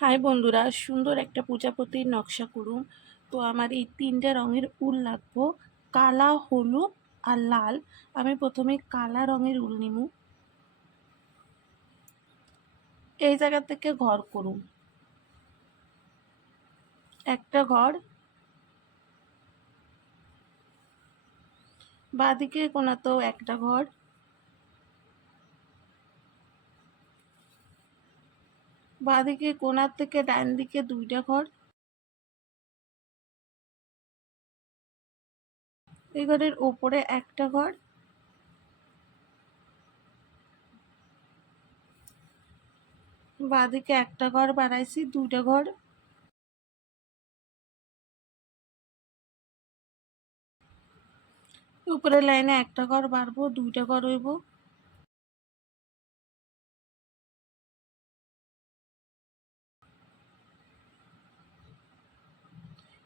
High বন্ধুরা, সুন্দর একটা প্রজাপতির নকশা করুন। তো আমার এই তিনটে রঙের উল লাগবো, কালা, হলুদ আর লাল। আমি প্রথমে কালা রঙের উল নিব। এই জায়গা থেকে ঘর করুন, একটা ঘর। বাঁদিকে কোনাতেও একটা ঘর। বাঁদিকে কোনার থেকে ডান দিকে দুইটা ঘর। এই ঘরের ওপরে একটা ঘর। বাঁদিকে একটা ঘর বানাইছি, দুইটা ঘর। উপরের লাইনে একটা ঘর বাড়বো, দুইটা ঘর হইব।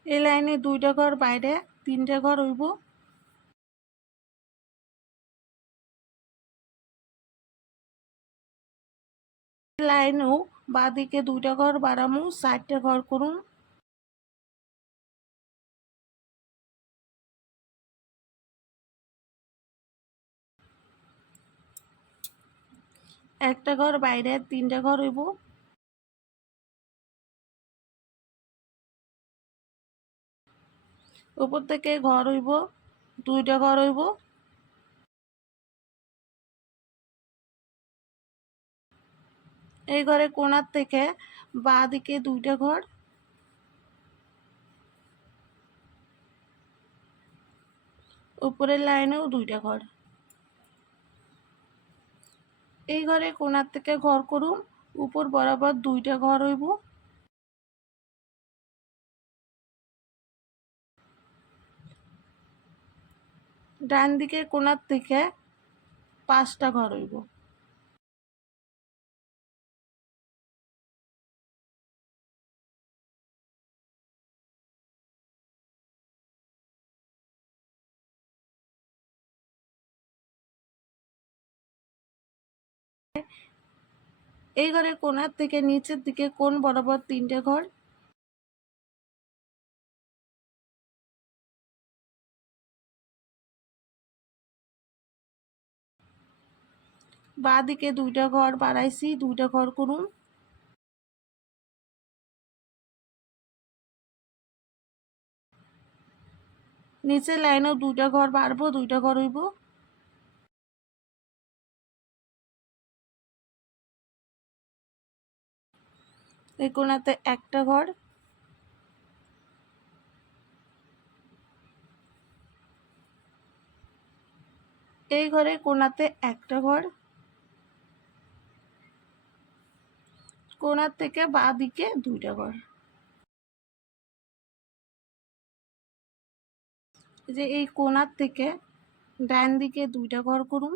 এই লাইনে দুইটা ঘর বাইরে, তিনটা ঘর হইব। লাইনেও বাঁদিকে দুইটা ঘর বাড়ামু, চারটা ঘর করুন। একটা ঘর বাইরে, তিনটা ঘর হইব। উপর থেকে ঘর হইব, দুইটা ঘর হইব। এই ঘরে কোণার থেকে বাঁ দিকে দুইটা ঘর। উপরের লাইনেও দুইটা ঘর। এই ঘরে কোণার থেকে ঘর করুন, উপর বরাবর দুইটা ঘর হইব। ডান দিকে কোণার থেকে পাঁচটা ঘর হইব। এই ঘরে কোণার থেকে নিচের দিকে কোণ বরাবর তিনটে ঘর। বাঁ দিকে দুইটা ঘর বাড়াইছি, দুইটা ঘর করুন। নিচের লাইনেও দুইটা ঘর বাড়বো, দুইটা ঘর হইব। এই কোণাতে একটা ঘর। এই ঘরে কোণাতে একটা ঘর। কোণার থেকে বাঁ দিকে দুইটা ঘর। যে এই কোণার থেকে ডান দিকে দুইটা ঘর করুন।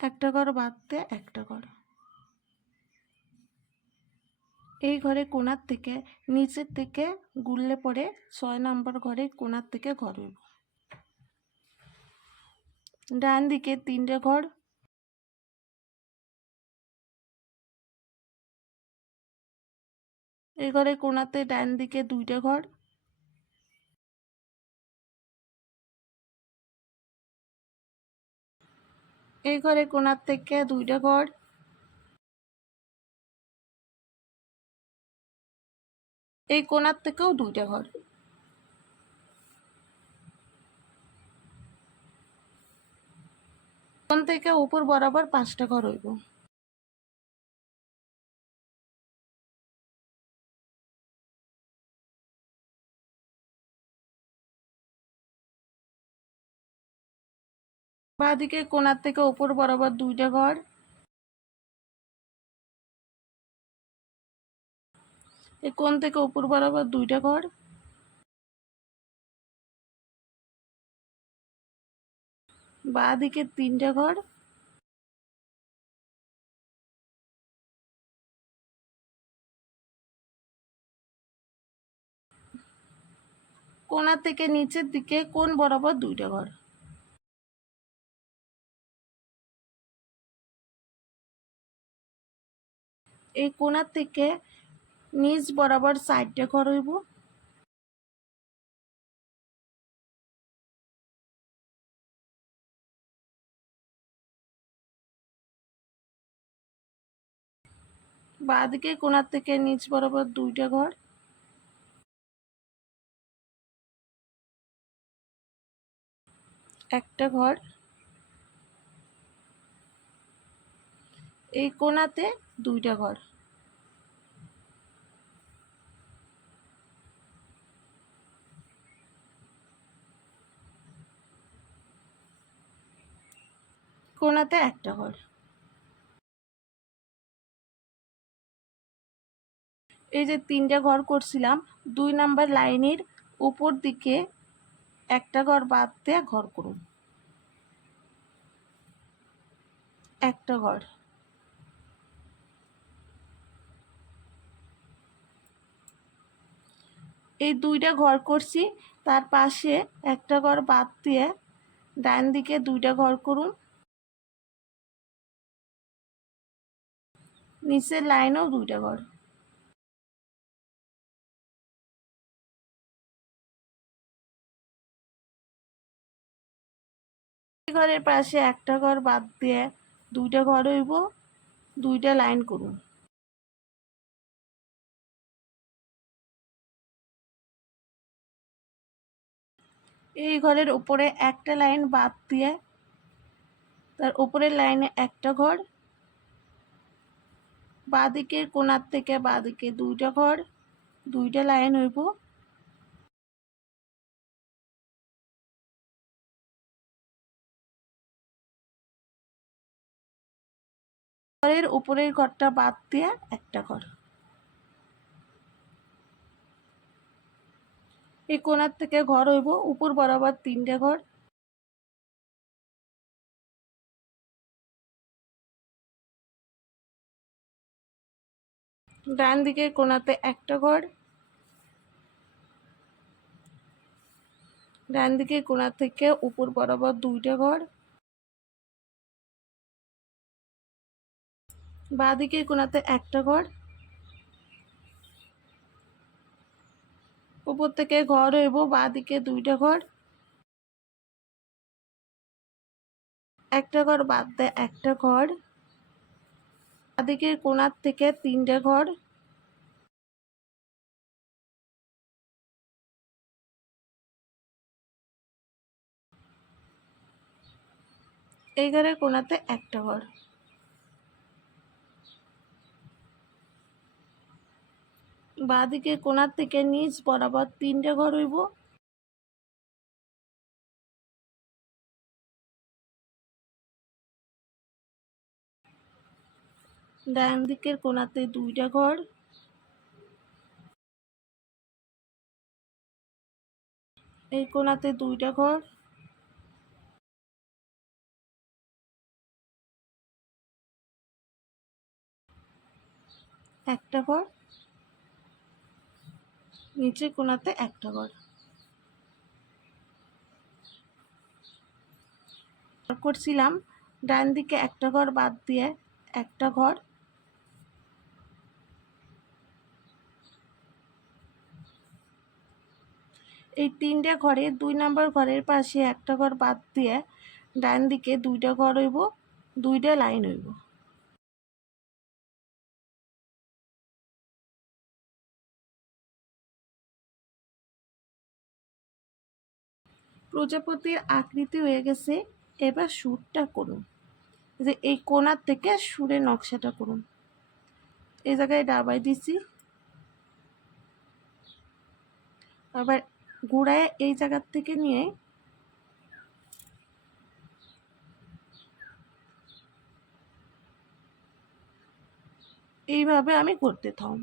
একটা ঘর বাদতে একটা ঘর। এই ঘরে কোণার থেকে নিচের থেকে গুললে পরে 6 নম্বর ঘরে কোণার থেকে ঘর হইব। ডান দিকে তিনটে ঘর। এই ঘরে কোণাতে ডান দিকে দুইটা ঘর। এই ঘরে কোণার থেকে দুইটা ঘর। এই কোণার থেকেও দুইটা ঘর। কোণ থেকে উপর বরাবর পাঁচটা ঘর হইব। বাঁ দিকে কোণার থেকে উপর বরাবর দুইটা ঘর। এই কোণ থেকে উপর বরাবর দুইটা ঘর। বাঁ দিকে তিনটা ঘর। কোণা থেকে নিচের দিকে কোণ বরাবর দুইটা ঘর। এই কোণা থেকে নিচ বরাবর 4টে ঘর হইব। বাঁদিকে কোণা থেকে নিচ বরাবর 2টে ঘর। একটা ঘর। এই কোণাতে 2টে ঘর। কোণাতে একটা ঘর। এই যে 3টে ঘর করছিলাম, 2 নাম্বার লাইনের উপর দিকে একটা ঘর বাদ দিয়ে ঘর করুন। একটা ঘর। এই 2টা ঘর করছি, তার পাশে একটা ঘর বাদ দিয়ে ডান দিকে 2টা ঘর করুন। নিচের লাইনেও 2টা ঘর। ঘরের পাশে একটা ঘর বাদ দিয়ে 2টা ঘর হইব, 2টা লাইন করুন। এই ঘরের উপরে একটা লাইন বাদ দিয়ে তার উপরের লাইনে একটা ঘর, বাঁদিকের কোণার থেকে বাঁদিকে 2টা ঘর, 2টা লাইন হইব। ঘরের উপরের ঘরটা বাদ দিয়ে একটা ঘর। এই কোণার থেকে ঘর হইব উপর বরাবর 3টে ঘর। ডান দিকের কোণাতে একটা ঘর। ডান দিকের কোণা থেকে উপর বরাবর 2টে ঘর। বাঁ দিকের কোণাতে একটা ঘর। উপর থেকে ঘর হইব বাঁ দিকে 2টা ঘর। একটা ঘর বাদ দিয়ে একটা ঘর। বাঁ দিকের কোণার থেকে 3টে ঘর। এই ঘরের কোণাতে একটা ঘর। বাঁ দিকের কোণার থেকে নিচ বরাবর 3টে ঘর হইব। ডান দিকের কোণাতে 2টা ঘর। এই কোণাতে 2টা ঘর। একটা ঘর। নিচের কোণাতে একটা ঘর করছিলাম। ডান দিকে একটা ঘর বাদ দিয়ে একটা ঘর। এই 3টে ঘরে 2 নাম্বার ঘরের পাশে একটা ঘর বাদ দিয়ে ডান দিকে 2টা ঘর হইব, 2টা লাইন হইব। প্রজাপতির আকৃতি হয়ে গেছে। এবার সুরটা করুন। যে এই কোণার থেকে সুরের নকশাটা করুন। এই জায়গায় ডাবাই দিছি। আবার ঘুরায় এই জায়গার থেকে নিয়ে এইভাবে আমি করতে থাম।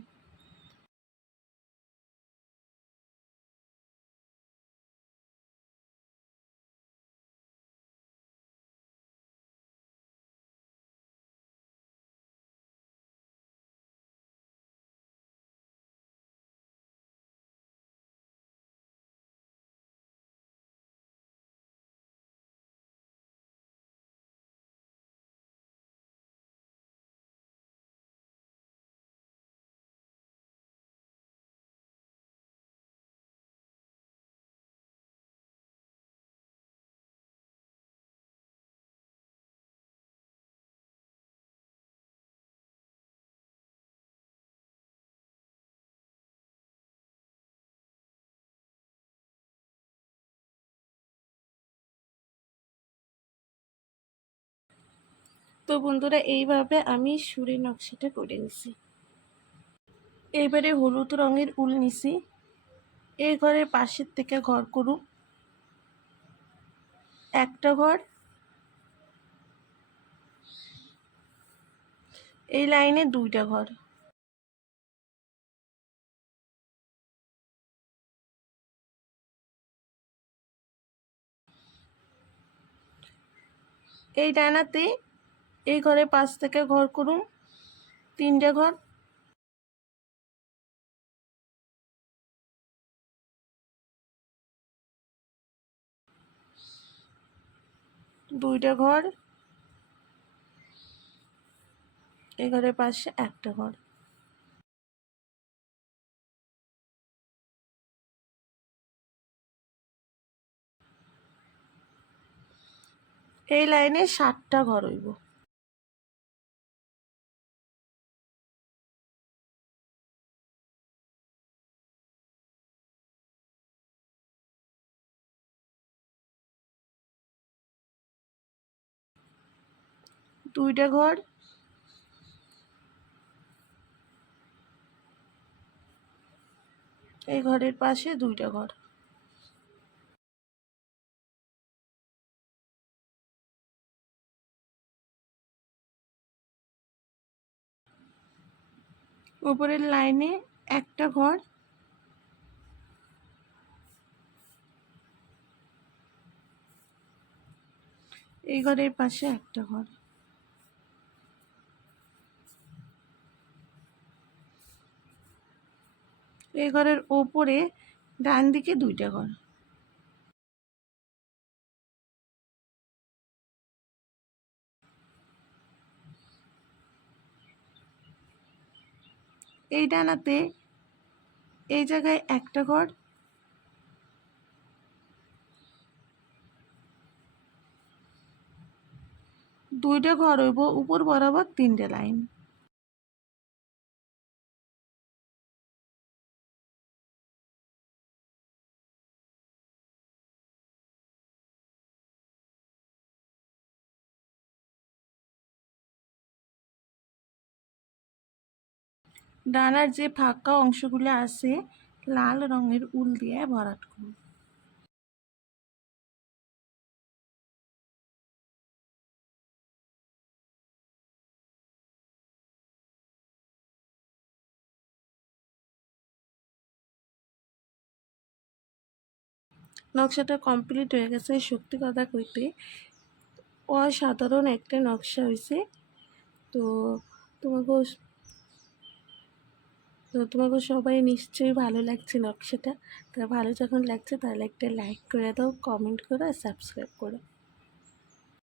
তো বন্ধুরা এইভাবে আমি সুরের নকশাটা করে নিছি। এবারে হলুদ রঙের উল নিছি, এই ঘরের পাশের থেকে ঘর করুন একটা ঘর, এই লাইনে দুইটা ঘর, এই ডানাতে এই ঘরের পাশ থেকে ঘর করুন তিনটা ঘর, দুইটা ঘর, এই ঘরের পাশে একটা ঘর। এই লাইনে 7টা ঘর হইব। দুইটা ঘর, এই ঘরের পাশে দুইটা ঘর, উপরের লাইনে একটা ঘর, এই ঘরের পাশে একটা ঘর, এই ঘরের ওপরে ডান দিকে দুইটা ঘর, এই ডানাতে এই জায়গায় একটা ঘর, দুইটা ঘর হইব উপর বরাবর 3টে লাইন। ডানার যে ফাঁকা অংশগুলো আছে লাল রঙের উল দিয়ে ভরাট করুন। নকশাটা কমপ্লিট হয়ে গেছে। সত্যি কথা কইতে অসাধারণ একটা নকশা হয়েছে। তো তোমাকে তোমাকে সবাই নিশ্চয়ই ভালো লাগছে নকশাটা। তা ভালো যখন লাগছে তাহলে একটা লাইক করে দাও, কমেন্ট করো আর সাবস্ক্রাইব করো।